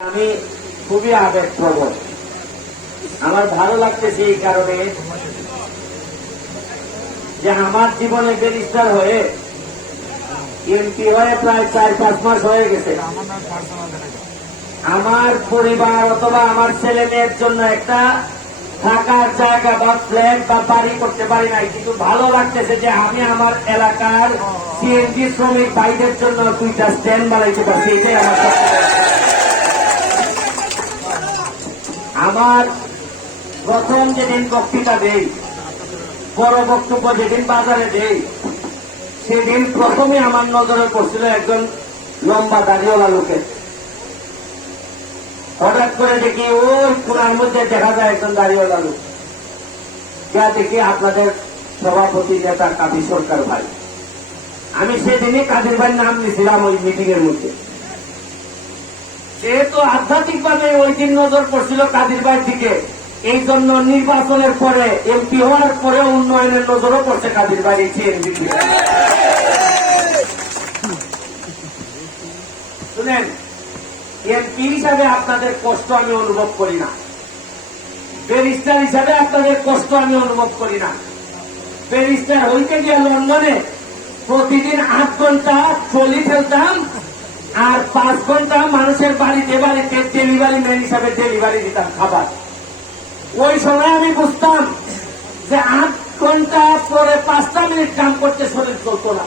আমি খুবই আবেগপ্রবণ। আমার ভালো লাগতেছে এই কারণে যে আমার জীবনে ব্যারিস্টার হয়ে এমপি হয়ে প্রায় চার, পাঁচ মাস হয়ে গেছে। আমার পরিবার অথবা আমার ছেলে মেয়ের জন্য একটা থাকার জায়গা বা ফ্ল্যাট বা বাড়ি করতে পারি নাই, কিন্তু ভালো লাগতেছে যে আমি আমার এলাকার সিএনজি শ্রমিক ভাইদের জন্য দুইটা স্ট্যান্ড বানাইতে পারছি, এটাই আমার আমার প্রথম যেদিন বক্তৃতা দেই, বড় বক্তব্য যেদিন বাজারে দেই, সেদিন প্রথমে আমার নজরে পড়ছিল একজন লম্বা দাড়িওয়ালা লোকের। হঠাৎ করে দেখি ওই কোনার মধ্যে দেখা যায় একজন দাড়িওয়ালা লোক। যা দেখি আপনাদের সভাপতি নেতা কাবি সরকার ভাই। আমি সেদিনই কাদের ভাই নাম নিয়েছিলাম ওই মিটিং এর মধ্যে। যেহেতু আধ্যাত্মিক ভাবে ওই দিন নজর পড়ছিল কাদির ভাইয়ের দিকে, এই জন্য নির্বাচনের পরে এমপি হওয়ার পরে উন্নয়নের নজরও পড়ছে কাদির ভাই, এই সিএনজি শুনেন, এমপি হিসাবে আপনাদের কষ্ট আমি অনুভব করি না। ব্যারিস্টার হিসাবে আপনাদের কষ্ট আমি অনুভব করি না। ব্যারিস্টার হইতে গিয়ে লন্ডনে প্রতিদিন আট ঘণ্টা চলি ফেলতাম আর পাঁচ ঘণ্টা মানুষের বাড়িতে বাড়িতে ডেলিভারি ম্যান হিসাবে ডেলিভারি দিতাম খাবার। ওই সময় আমি বুঝতাম যে আট ঘণ্টা পরে পাঁচটা মিনিট কাম করতে শরীর চলতো না।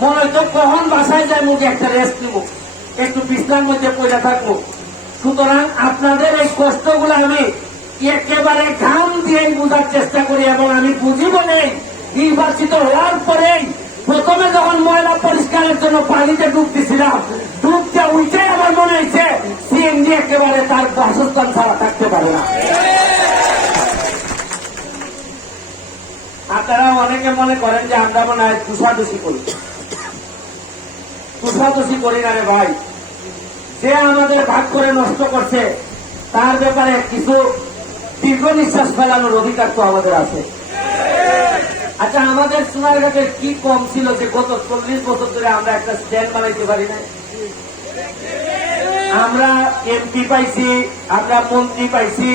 মনে হতো কখন বাসায় যায় মুখে একটা রেস্ট নিব, একটু বিশ্রাম মধ্যে পড়ে থাকব। সুতরাং আপনাদের এই কষ্টগুলো আমি একেবারে ঘাম দিয়ে বোঝার চেষ্টা করি এবং আমি বুঝি বলেই নির্বাচিত হওয়ার পরেই প্রথমে পরিষ্কারের জন্য পানিতে ডুব দিছিলাম। ডুবতে উঠে আমার মনে হয়েছে সিএনজি একেবারে তার বাসস্থান ছাড়া থাকতে পারে না। আপনারা অনেকে মনে করেন যে আমরা মনে হয় তুষাদুষি করি। তুষাদুষি করি না রে ভাই। যে আমাদের ভাগ করে নষ্ট করছে, তার ব্যাপারে কিছু দীর্ঘ নিঃশ্বাস ফেলানোর অধিকার তো আমাদের আছে। আচ্ছা আমাদের সোনারঘাটে কি কম ছিল যে গত চল্লিশ বছর ধরে আমরা একটা স্ট্যান্ড বানাইতে পারি না আমরা এমপি পাইছি, আমরা মন্ত্রী পাইছি,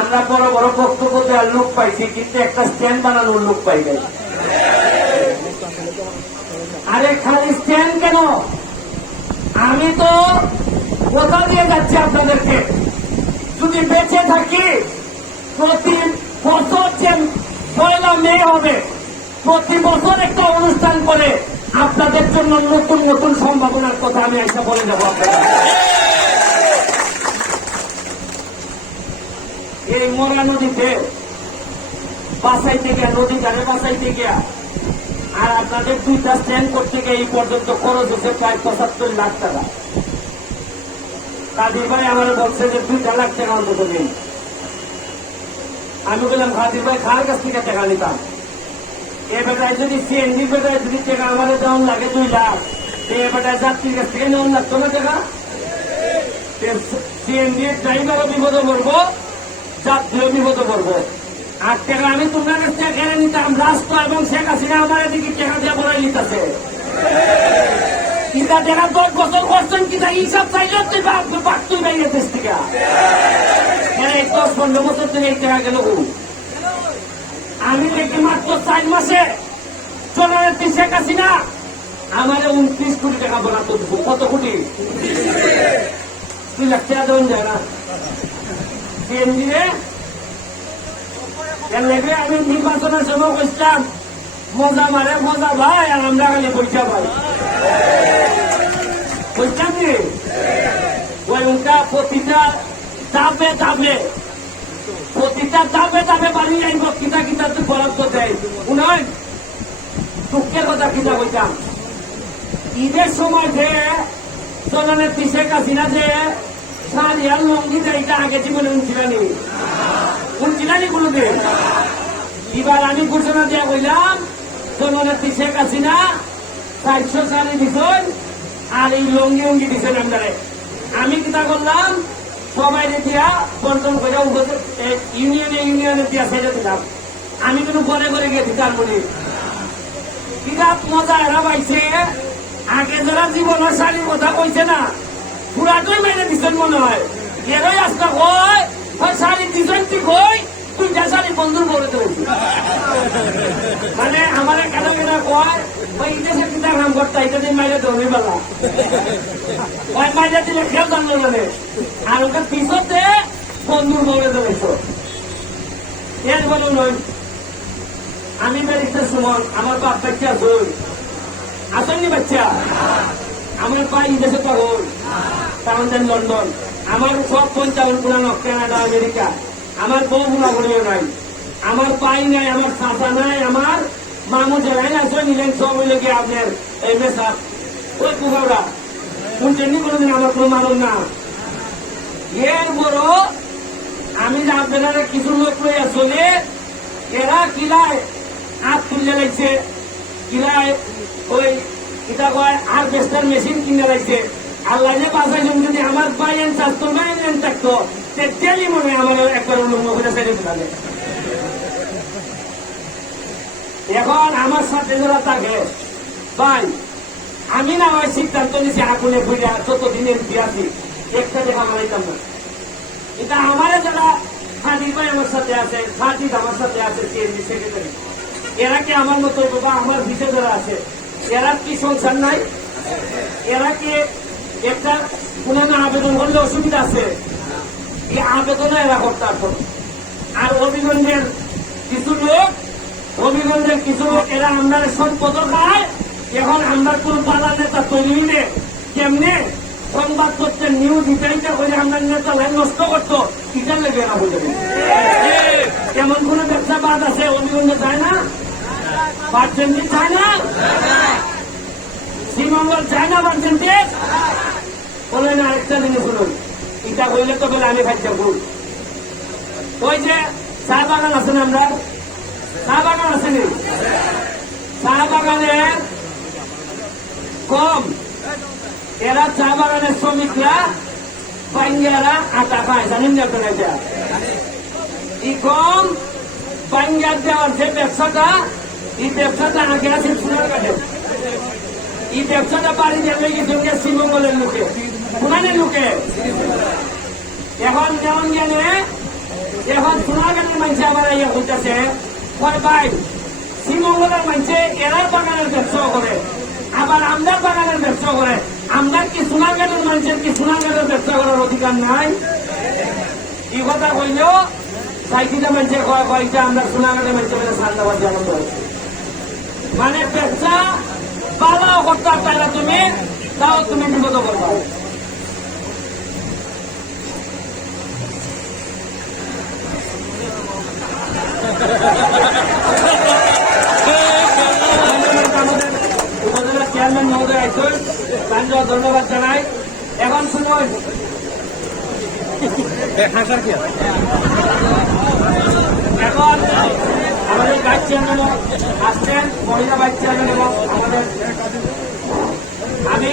আমরা বড় বড় বক্তব্য দেওয়ার লোক পাইছি, কিন্তু একটা স্ট্যান্ড বানানোর লোক পাই নাই। আরে খালি স্ট্যান্ড কেন? আমি তো কথা দিয়ে যাচ্ছি আপনাদেরকে? যদি বেঁচে থাকি, প্রতি মে হবে। প্রতি বছর একটা অনুষ্ঠান করে। আপনাদের জন্য নতুন নতুন সম্ভাবনার কথা আমি একটা বলে দেবো এই মরা নদীতে বাসাইতে গিয়া, নদী ধারে বাসাইতে গিয়া, আর আপনাদের দুইটা স্ট্যান্ড করতে গিয়ে এই পর্যন্ত খরচ হচ্ছে প্রায় পঁচাত্তর লাখ টাকা। কাদির ভাই আমার বলছে যে দুইটা লাখ টাকা অন্তত নেই। আমি বললাম কাদির ভাই খার কাছ থেকে টাকা নিতাম? এ বেটায় যদি সিএনজি বেটায় যদি টাকা আমাদের দেওয়ান লাগে দুই লাখ। এ বেটায় যাত্রীর কাছ থেকে নেওয়ান লাগতো না টাকা? সিএনজি ড্রাইভারও বিপদে পড়ব যাত্রীও বিপদে পড়ব। আর টাকা আমি তোমার কাছ থেকে কেড়ে নিতাম, রাষ্ট্র এবং শেখ হাসিনা আমার এদিকে টাকা দিয়ে বলে নিতেছে কিতা টাকা দশ বছর করছেন কিতা হিসাব চাইলে তুই বাক তুই বাইরে দেশ থেকে দশ পনেরো বছর থেকে এই টাকা গেল আমি দেখি মাত্র চার মাসে জননেত্রী শেখ হাসিনা, আমার উনত্রিশ কোটি টাকা বানাতো দেবো। কত কোটি? দুই লাখ টাকা দেবেন যায় না। আমি নির্বাচনের সময় বলছিলাম মজা মারে, মজা ভাই, আর আমরা খালি পয়সা পাই বুঝলাম কি? ওই উনকা প্রতিটা দাবে দাবে প্রতিটা দাবে দাবে বাড়ি আইব, কিতা কিতা তুই বরাদ্দ দেয়। উনয় দুঃখের কথা কিতা বলতাম ঈদের সময় যে জননেত্রী শেখ হাসিনা যে শাড়ি আর লঙ্গি এটা আগে জীবনে উনছিলানি উনছিলানি কোনোদিন? এবার আমি ঘোষণা দিয়া বললাম জননেত্রী শেখ হাসিনা চারশো শাড়ি দিছেন, আর এই লঙ্গি উঙ্গি দিছেন আপনারে। আমি কিতা করলাম সবাই দিয়া বন্টন করে ইউনিয়নে ইউনিয়নে দিয়া ছেড়ে দিলাম। আমি কিন্তু ঘরে ঘরে গিয়ে দিতাম বলি বিরাট মজা, এরা পাইছে আগে যারা জীবনের শাড়ির কথা কইছে না, পুরাটাই মেরে দিচ্ছেন মনে হয়। এরই হয় হয় শাড়ি দিচ্ছেন ঠিক, হয়। শাড়ি বন্ধুর বলে দেবো। মানে আমার কেন কেন কয়, ওই ইটা সে কাম করতা এটা দিয়ে মাইরে ধরে বেলা। ওই মাইরে দিলে খেয়াল জানলো মানে আর ওটা পিছতে বন্ধুর বলে দেবো এর বলে নয়, আমি বেরিতে সুমন আমার বাপ বাচ্চা আছে আসেননি বাচ্চা? আমার পা ইদেশে তো হল তাহলে লন্ডন। আমার সব পঞ্চাবন পুরানো, কানাডা, আমেরিকা। আমার বউ গুণাগুলিও নাই। আমার পাই নাই, আমার চাচা নাই, আমার মামু জেলাই আছে, নিলেন সব হইলে গিয়ে আপনার এই মেসাপ ওই কুকারা শুনছেন কোনোদিন আমার কোনো মানুষ না। এর বড়, আমি যে আপনারা কিছু লোক লইয়া চলে এরা কিলায় হাত তুলে লাগছে কিলায় ওই, কিতা কয় আর বেস্টার মেশিন কিনে লাগছে আল্লাহ যে বাসাইছেন যদি আমার বাইন চাস্তো নাই নেন থাকতো তে ডেলি মনে আমার একবার অনুমোদন করে ছেড়ে ফেলাবে এখন আমার সাথে যারা থাকে, ভাই, আমি না ওই সিদ্ধান্ত নিছি আগুনে ঘুরিয়া এমপি আছি, একটা দেখা মারাইতাম না। এটা আমার যারা হাজির ভাই আমার সাথে আছে হাজির আমার সাথে আছে সিএনজি সেক্রেটারি এরা কি আমার মতো বা আমার ভিতরে যারা আছে, এরা কি সংসার নাই? এরা কি একটা কোনো না আবেদন করলে অসুবিধা আছে। এই আবেদনে এরা করতে আসুন আর অভিগঞ্জের কিছু লোক অভিগঞ্জের কিছু লোক, এরা আমরা সম্পদ খায়। এখন আমরা কোন বাধা নেতা তৈরি হইলে কেমনে সংবাদপত্রের নিউজ ইত্যাদিটা করে আমরা নেতা লাইন নষ্ট করতো, ইটার লেগে এরা বলে এমন কোন ব্যবসা বাদ আছে অভিগঞ্জে যায় না? পার্সেন্টেজ চায় না? শ্রীমঙ্গল চায় না পার্সেন্টেজ? বলে না আরেকটা জিনিস শুনুন এটা হইলে তো বলে আমি খাইতে ভুল। ওই যে চা বাগান আছে না আমরা চা বাগান আছে নি? চা বাগানের কম এরা চা বাগানের শ্রমিকরা বাঙ্গারা আটা খায়। জানেন না আপনারা এটা? এই কম বাঙ্গার দেওয়ার যে ব্যবসাটা, এই ব্যবসাটা আগে আছে সোনার কাঠে এই ব্যবসাটা বাড়ি যাবে গেছে শ্রীমঙ্গলের লোকে পুরানের লোকে এখন যেমন জানে এখন সোনাগানের মানুষ আবার ইয়ে কয় ভাই, শ্রীমঙ্গলের মানুষে এরার বাগানের ব্যবসা করে। আবার আমদার বাগানের ব্যবসা করে। আমরা কি সোনাগানের মানুষের কি সোনাগানের ব্যবসা করার অধিকার নাই? এই কথা কইলেও সাইকিটা মানুষে কয় কয়টা আমরা সোনাগানের মানুষের সান্দাবাদ জানাতে হয়েছে মানে ব্যবসা পালাও করতে পারলে তুমি, তাও তুমি বিপদ করবা উপজেলা চেয়ারম্যান মহোদয় আইসুন তার ধন্যবাদ জানাই। এখন শুনুন এখন আমাদের ভাইস চেয়ারম্যান আসছেন মহিলা ভাইস চেয়ারম্যান এবং আমাদের আমি